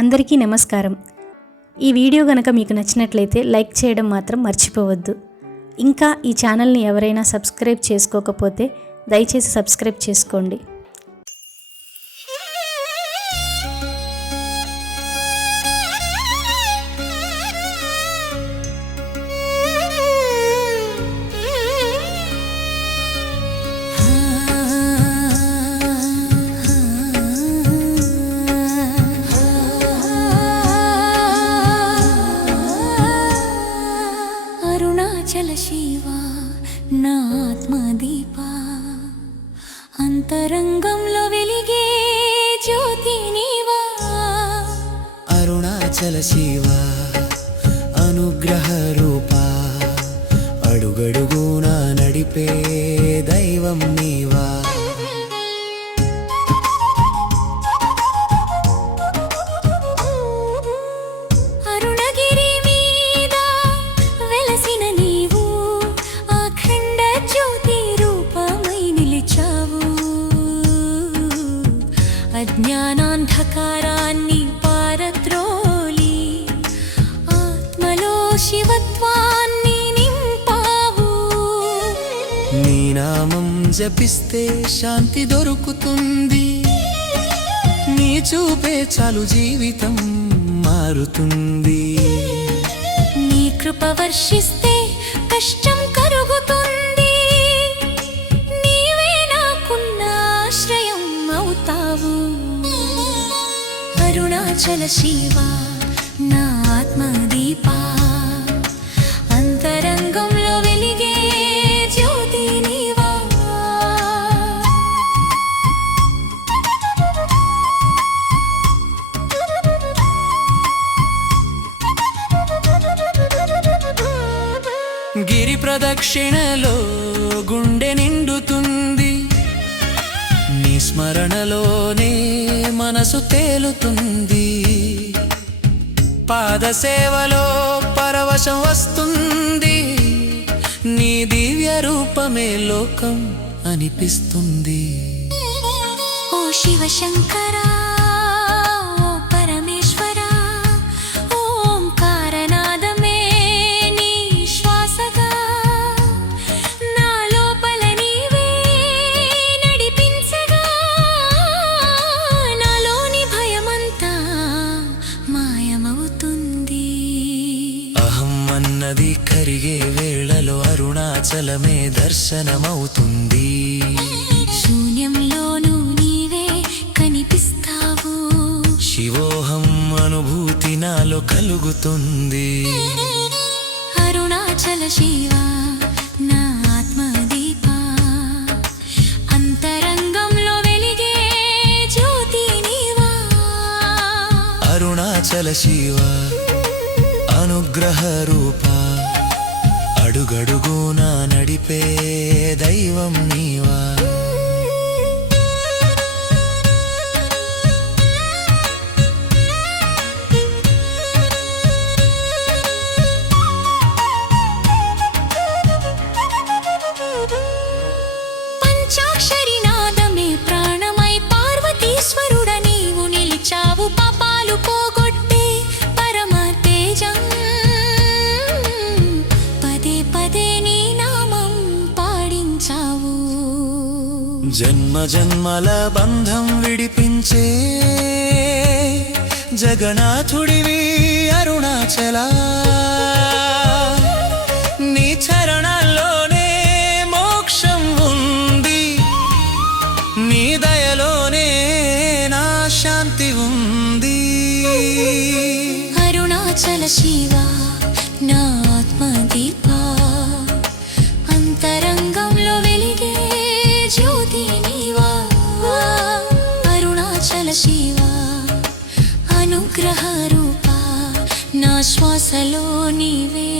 అందరికీ నమస్కారం. ఈ వీడియో గనక మీకు నచ్చినట్లయితే లైక్ చేయడం మాత్రం మర్చిపోవద్దు. ఇంకా ఈ ఛానల్ని ఎవరైనా సబ్స్క్రైబ్ చేసుకోకపోతే దయచేసి సబ్స్క్రైబ్ చేసుకోండి. అరుణాచల శివా నా ఆత్మదీపా, అంతరంగంలో వెలిగే జ్యోతి నీవా. అరుణాచల శివా అనుగ్రహ రూపా, అడుగడుగునా నడిపే దైవం నీవా. అజ్ఞానాంధకారాన్ని పారద్రోలి ఆత్మలో శివత్వాన్ని నింపావు. నీ నామం జపిస్తే శాంతి దొరుకుతుంది, నీ చూపే చాలు జీవితం మారుతుంది. నీ కృప వర్షిస్తే కష్టం కరుగుతుంది, నీవే నాకున్న ఆశ్రయం అవుతావు. అరుణాచల శివా నా ఆత్మదీపా, అంతరంగంలో వెలిగే జ్యోతి నీవా. గిరి ప్రదక్షిణలో గుండె నిండుతుంది, నీ స్మరణలోనే మనసు తేలుతుంది. పాదసేవలో పరవశం వస్తుంది, నీ దివ్య రూపమే లోకం అనిపిస్తుంది. ఓ శివశంకరా, ఓ పరమేశ్వరా, ఓంకారనాదమే నీ శ్వాసగా నా లోపల నీవే నడిపించగా. నాలోని భయమంతా మాయమవుతుంది. అహం అన్నది కరిగే వేళలో అరుణాచలమే దర్శనమవుతుంది. శూన్యంలోనూ నీవే కనిపిస్తావు, శివోహం అనుభూతి నాలో కలుగుతుంది. అరుణాచల శివా నా ఆత్మదీపా, అంతరంగంలో వెలిగే జ్యోతి నీవా. అరుణాచల శివా అనుగ్రహ రూపా, అడుగడుగునా నడిపే దైవం నీవా. పంచాక్షరి నాదమే ప్రాణమై పార్వతీశ్వరుడ నీవు నిలిచావు. పాపాలు పోగొట్టే పరమ తేజం, పదే పదే నీ నామం పాడించావు. జన్మ జన్మల బంధం విడిపించే జగన్నాథుడివి అరుణాచలా, నీ చరణాల్లోనే మోక్షం ఉంది, నీ దయలోనే నా శాంతి ఉంది. అరుణాచల శివా నా ఆత్మదీపా, అంతరంగంలో వెలిగే జ్యోతి నీవా. అరుణాచల శివా అనుగ్రహ రూపా, నా శ్వాసలో నీవే